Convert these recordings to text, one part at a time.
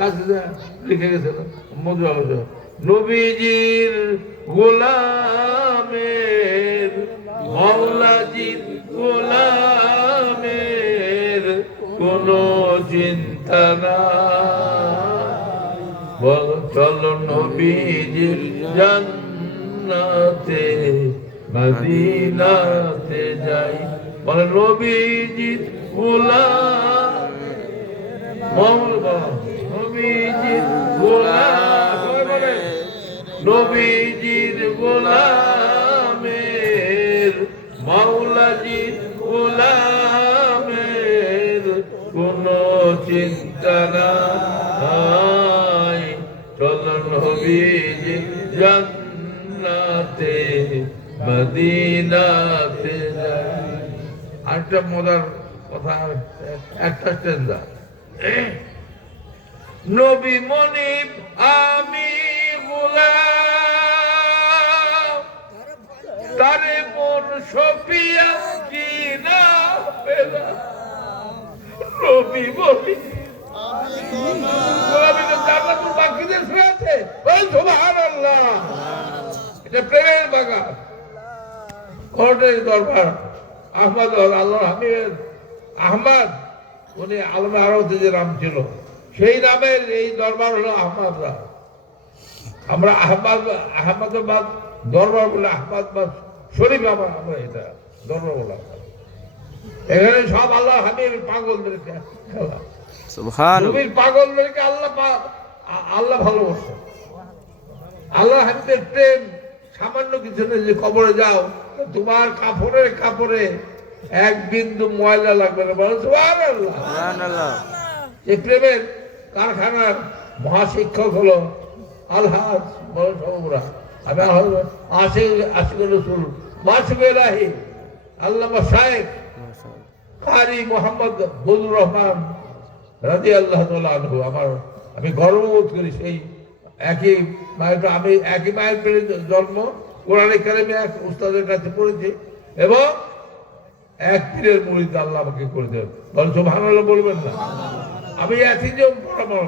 কাছে লিখে গেছিল মধু আলোচনা নবীজির গোলামের, মৌলাজির গোলামের কোনো চিন্তা না চলো নবীজির জান্নাতে, মদিনাতে যাই। বলে, নবীজির গোলাম, মৌলা নবীজির গোলাম নবীজির গোলামের, মাওলাজির গোলামের কোন চিন্তা নাই। চল নবীজি জান্নাতে, মদিনাতে আরেকটা মজার কথা একটা স্টেঞ্জা নবী মনিব, আমি গোলাম। তারে মন সফিয়া কি না নবী মনিব। বাকিদের ওই সুবহানাল্লাহ। এটা প্রেমের বাগান। দরবার। আহমদ আল্লাহ উনি আলমে আরতে যে নাম ছিল। সেই নামের এই দরবার হলো আহমদরা। আমরা আহমদ আহমদাবাদ দরবার বলে আহমদাবাদ শরীফ আমার আমরা এটা দরবার বলা এখানে সব আল্লাহ হামিদ পাগলদের খেলা। সুবহান। নবীর পাগলদেরকে আল্লাহ আল্লাহ ভালোবাসে। আল্লাহ হামিদের প্রেম সামান্য কিছু যে কবরে যাও তোমার কাপড়ে কাপড়ে এক বিন্দু ময়লা লাগবে না। বলো সুবহানাল্লাহ। এই প্রেমের কারখানার মহাশিক্ষক হলো আলহাজ সবরা আমি আশিক আশিক রসুল, মাসুক এলাহি, আল্লামা শাহেখ কারি মোহাম্মদ বদুর রহমান রাজি আল্লাহ আনহু। আমার, আমি গর্ববোধ করি সেই একই মায়ের আমি একই মায়ের পেটে জন্ম, কোরআনে কারিমে এক উস্তাদের কাছে পড়েছি এবং এক পীরের মুড়িদ আল্লাহ আমাকে করে দেবেন বলে সুবহানাল্লাহ বলবেন না। আমি অ্যাথিজম পড়াবো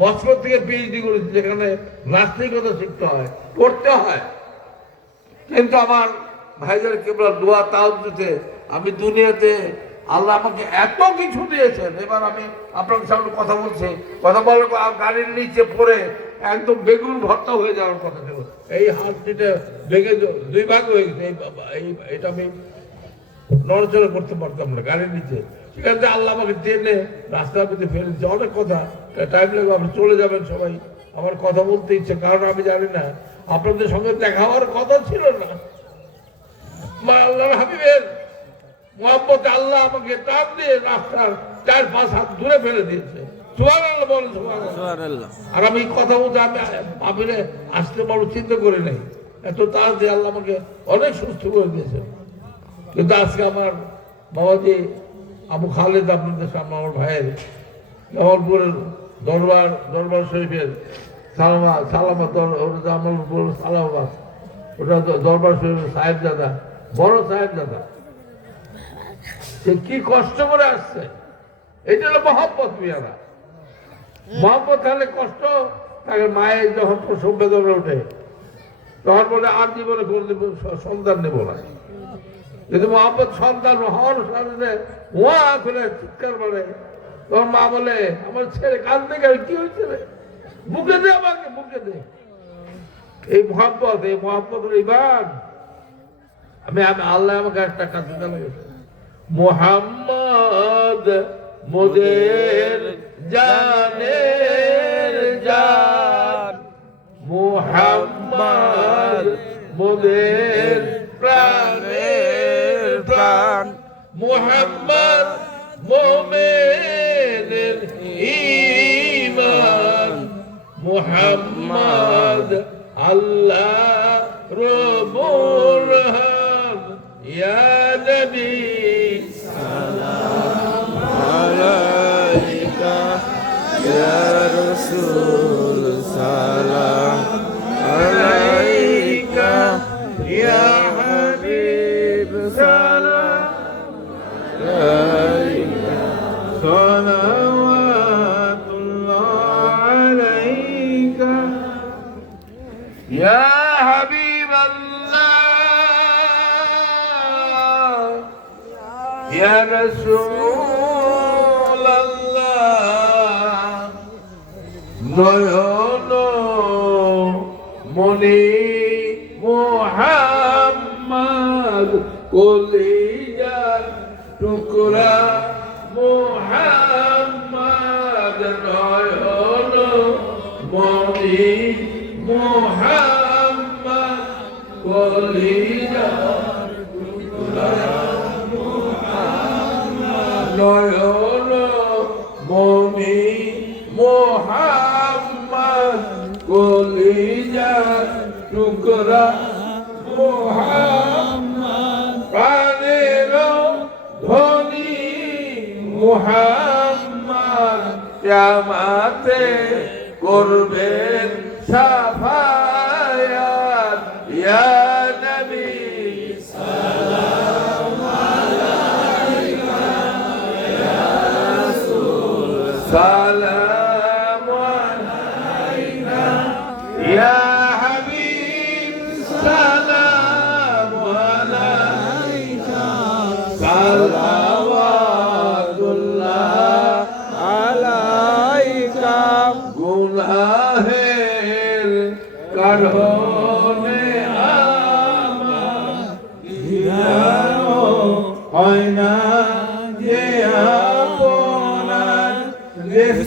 মস্কো থেকে পিএইচডি করেছি, যেখানে নাস্তিকতা শিখতে হয়, পড়তে হয়। কিন্তু আমার ভাইদের কেবল দোয়া তাও দিতে আমি দুনিয়াতে আল্লাহ আমাকে এত কিছু দিয়েছেন। এবার আমি আপনার সামনে কথা বলছি। কথা বলার গাড়ির নিচে পড়ে একদম বেগুন ভর্তা হয়ে যাওয়ার কথা ছিল। এই হাতটিতে ভেঙে দুই ভাগ হয়ে গেছে। এই এটা আমি নড়চড়ে করতে পারতাম না গাড়ির নিচে। থেকে আল্লাহ আমাকে টেনে রাস্তার মধ্যে ফেলে দিচ্ছে অনেক কথা। টাইম লাগবে আপনি চলে যাবেন সবাই। আমার কথা বলতে ইচ্ছে কারণ আমি জানি না। আপনাদের সঙ্গে দেখা হওয়ার কথা ছিল না। মা আল্লাহর হাবিবের মোহাম্মদ আল্লাহ আমাকে টান দিয়ে রাস্তার চার পাঁচ হাত দূরে ফেলে দিয়েছে। আর আমি কথা বলতে আমি আপনি আসতে বড় চিন্তা করে নাই। এত তাড়াতাড়ি আল্লাহ আমাকে অনেক সুস্থ করে দিয়েছে কিন্তু আজকে আমার বাবাজি আবু খালেদ আপনাদের সামনে, আমার ভাইয়ের জমলপুরের দরবার দরবার শরীফের সালামা সালামা ওটা সালামাবাদ। ওটা দরবার শরীফের সাহেব দাদা, বড় সাহেব দাদা। সে কি কষ্ট করে আসছে? এটা হলো মহব্বত মিয়ারা। মহব্বত হলে কষ্ট, তাকে মায়ের যখন প্রসব বেদনা ওঠে। তখন বলে, আর জীবনে কোনদিন সন্তান নেব না। কিন্তু মোহাম্মদ সন্তান হওয়ার সামনে ওয়া করে চিৎকার করে তখন মা বলে, আমার ছেলে কাঁদতে গেল কি হয়েছে রে? বুকে দে আমাকে, বুকে দে। এই মোহাম্মত এই মোহাম্মদ ইমান। আমি আমি, আল্লাহ আমাকে একটা কাছে লেগেছে মোহাম্মদ মোদের জানের জান। মোহাম্মদ মোদের প্রাণের প্রাণ মোহাম্মদ মোমেনের ঈমান মোহাম্মদ আল্লাহ রবুরহান ইয়া নবী আলাইকা ইয়া সালাম। صلوات الله عليك يا حبيب الله يا رسول الله নয়ন মনি মোহাম্মদ কলি টুকরা মোহাম্মদ নয়ন মনি মোহাম্মদ কলিজার নয়ন মনি মোহাম্মদ কলিজা টুকরা মোহাম্মদ। মোহাম্মদ ইয়ামাতে করবেন সাফায়াত। ইয়া নবী সালাম আলাইকা। ইয়া হয় না যে আপনার দেশ